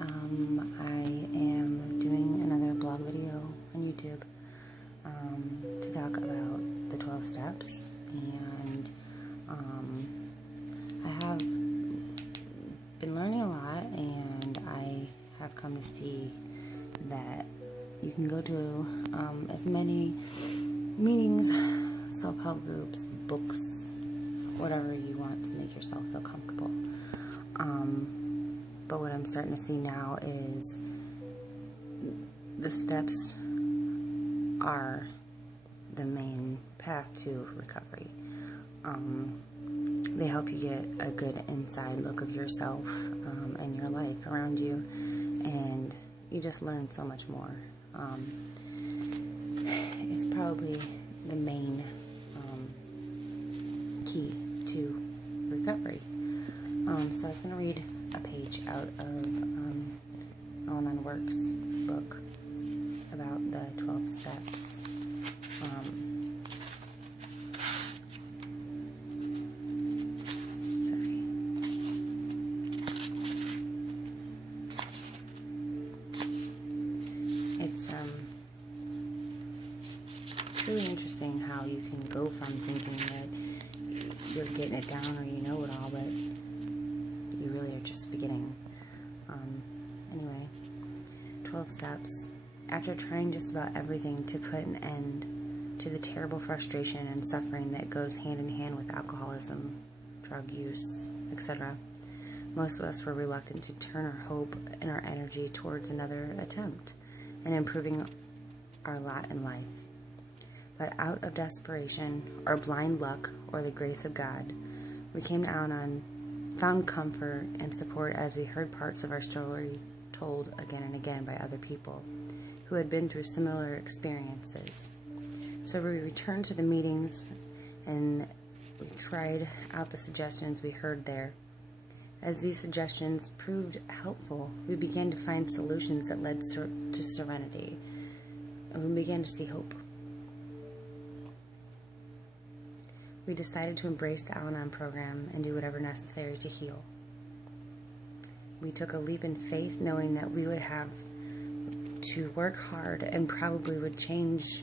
I am doing another blog video on YouTube to talk about the 12 steps, and I have been learning a lot, and I have come to see that you can go to as many meetings, self-help groups, books, whatever you want to make yourself feel comfortable. But what I'm starting to see now is the steps are the main path to recovery. They help you get a good inside look of yourself and your life around you, and you just learn so much more. It's probably the main key to recovery. So I was going to read a page out of Al-Anon Works book about the 12 steps. It's really interesting how you can go from thinking that you're getting it down or you know it all, but you really are just beginning. Anyway, 12 steps. After trying just about everything to put an end to the terrible frustration and suffering that goes hand in hand with alcoholism, drug use, etc., most of us were reluctant to turn our hope and our energy towards another attempt and improving our lot in life. But out of desperation, or blind luck, or the grace of God, we came to Al-Anon, found comfort and support as we heard parts of our story told again and again by other people who had been through similar experiences. So we returned to the meetings and we tried out the suggestions we heard there. As these suggestions proved helpful, we began to find solutions that led to serenity, and we began to see hope. We decided to embrace the Al-Anon program and do whatever necessary to heal. We took a leap in faith, knowing that we would have to work hard and probably would change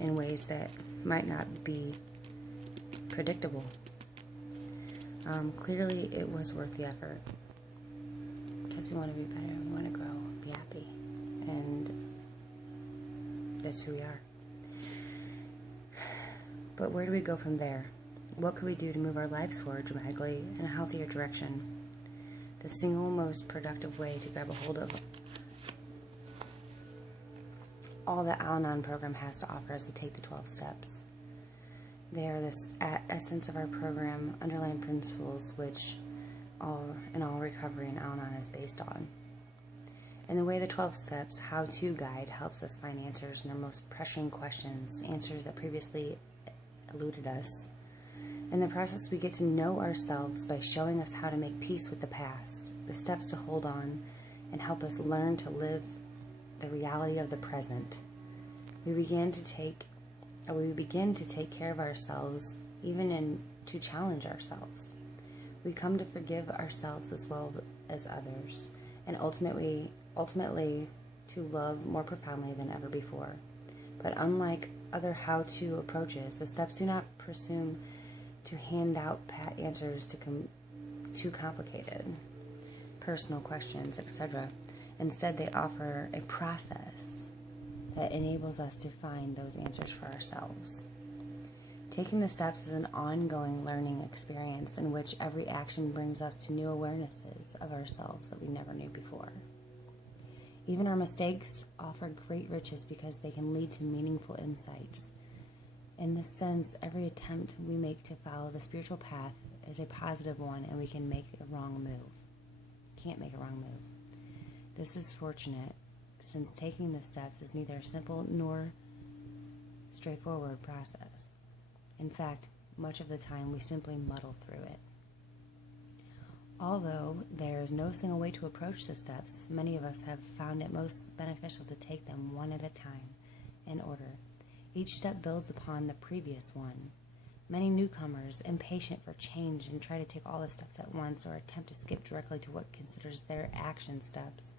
in ways that might not be predictable. Clearly, it was worth the effort because we want to be better, we want to grow, be happy, and that's who we are. But where do we go from there? What could we do to move our lives forward dramatically in a healthier direction? The single most productive way to grab a hold of all the Al-Anon program has to offer is to take the 12 steps. They are the essence of our program, underlying principles which all recovery in Al-Anon is based on. In the way the 12 steps how-to guide helps us find answers in our most pressing questions, answers that previously eluded us. In the process, we get to know ourselves by showing us how to make peace with the past, the steps to hold on, and help us learn to live the reality of the present. We begin to take care of ourselves, even and to challenge ourselves. We come to forgive ourselves as well as others, and ultimately to love more profoundly than ever before. But unlike other how-to approaches, the steps do not presume to hand out pat answers to too complicated personal questions, etc. Instead, they offer a process that enables us to find those answers for ourselves. Taking the steps is an ongoing learning experience in which every action brings us to new awarenesses of ourselves that we never knew before. Even our mistakes offer great riches because they can lead to meaningful insights. In this sense, every attempt we make to follow the spiritual path is a positive one, and we can make a wrong move. Can't make a wrong move. This is fortunate, since taking the steps is neither a simple nor straightforward process. In fact, much of the time we simply muddle through it. Although there is no single way to approach the steps, many of us have found it most beneficial to take them one at a time in order. Each step builds upon the previous one. Many newcomers, impatient for change, and try to take all the steps at once or attempt to skip directly to what considers their action steps.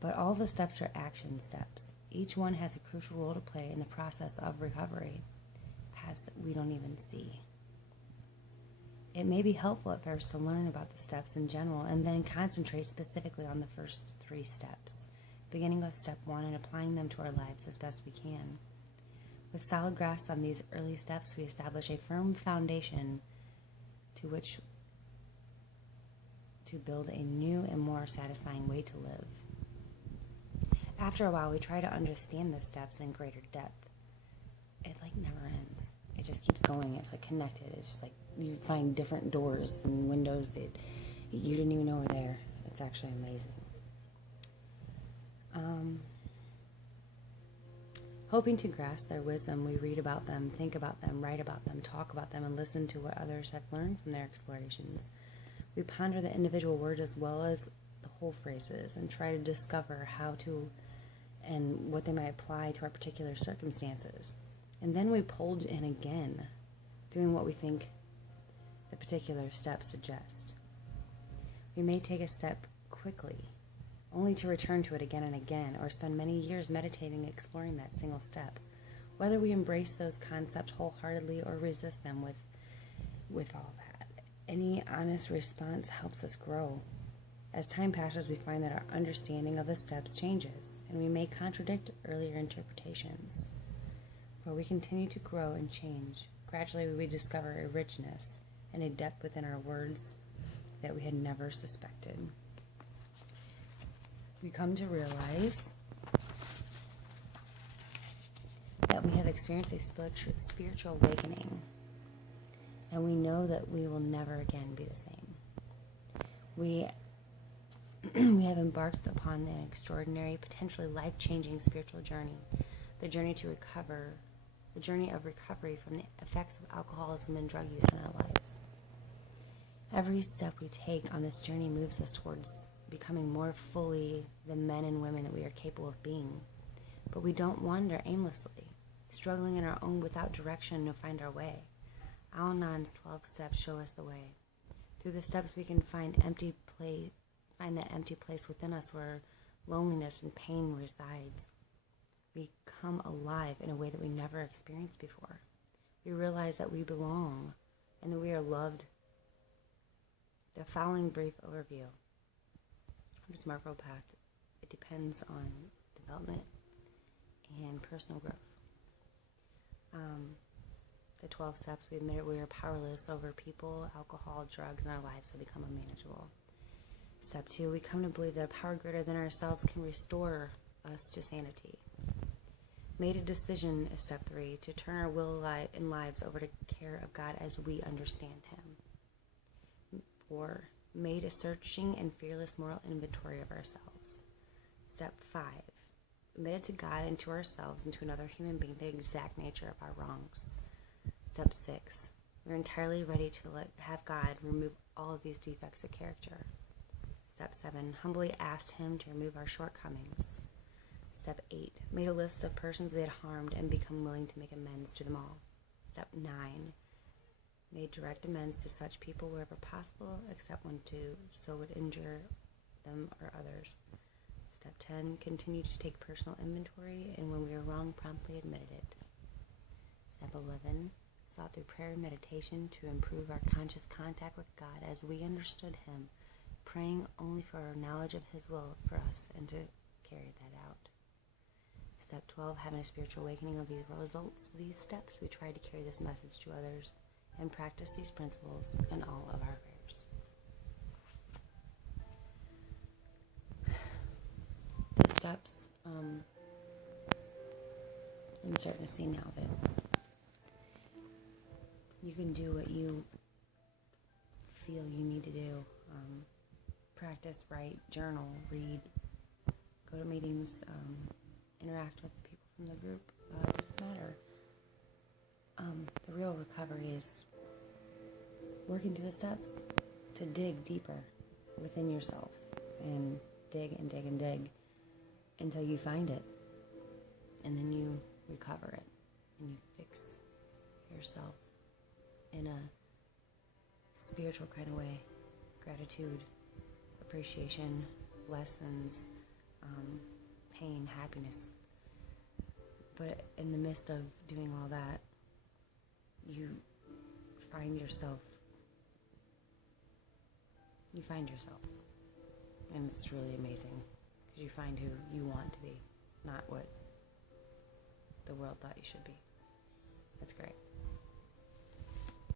But all the steps are action steps. Each one has a crucial role to play in the process of recovery, paths that we don't even see. It may be helpful at first to learn about the steps in general and then concentrate specifically on the first 3 steps, beginning with step 1 and applying them to our lives as best we can. With solid grasp on these early steps, we establish a firm foundation to which to build a new and more satisfying way to live. After a while, we try to understand the steps in greater depth. It never ends. It just keeps going. It's connected. It's just you find different doors and windows that you didn't even know were there. It's actually amazing. Hoping to grasp their wisdom, we read about them, think about them, write about them, talk about them, and listen to what others have learned from their explorations. We ponder the individual words as well as the whole phrases and try to discover how to and what they might apply to our particular circumstances. And then we pull in again, doing what we think the particular step suggests. We may take a step quickly, only to return to it again and again, or spend many years meditating, exploring that single step. Whether we embrace those concepts wholeheartedly or resist them with all that, any honest response helps us grow. As time passes, we find that our understanding of the steps changes, and we may contradict earlier interpretations. For we continue to grow and change. Gradually, we discover a richness and a depth within our words that we had never suspected. We come to realize that we have experienced a spiritual awakening, and we know that we will never again be the same. We have embarked upon an extraordinary, potentially life-changing spiritual journey, the journey of recovery from the effects of alcoholism and drug use in our lives. Every step we take on this journey moves us towards becoming more fully the men and women that we are capable of being. But we don't wander aimlessly, struggling in our own without direction to find our way. Al-Anon's 12 steps show us the way. Through the steps we can find that empty place within us where loneliness and pain resides. We come alive in a way that we never experienced before. We realize that we belong and that we are loved. The following brief overview of this remarkable path, it depends on development and personal growth. The 12 steps, we admit we are powerless over people, alcohol, drugs, and our lives have become unmanageable. Step 2, we come to believe that a power greater than ourselves can restore us to sanity. Made a decision is step 3, to turn our will and lives over to care of God as we understand Him. 4, made a searching and fearless moral inventory of ourselves. Step 5, admitted to God and to ourselves and to another human being the exact nature of our wrongs. Step 6, we're entirely ready to have God remove all of these defects of character. Step 7, humbly asked Him to remove our shortcomings. Step 8, made a list of persons we had harmed and become willing to make amends to them all. Step 9, made direct amends to such people wherever possible, except when so would injure them or others. Step 10, continued to take personal inventory, and when we were wrong, promptly admitted it. Step 11, sought through prayer and meditation to improve our conscious contact with God as we understood Him, praying only for our knowledge of His will for us and to carry that out. Step 12, having a spiritual awakening of the results of these steps, we try to carry this message to others and practice these principles in all of our affairs. The steps, I'm starting to see now that you can do what you feel you need to do. Practice, write, journal, read, go to meetings, interact with the people from the group. It doesn't matter. The real recovery is working through the steps to dig deeper within yourself and dig and dig and dig until you find it, and then you recover it and you fix yourself in a spiritual kind of way. Gratitude, appreciation, lessons, pain, happiness. But in the midst of doing all that, you find yourself. And it's really amazing, because you find who you want to be, not what the world thought you should be. That's great.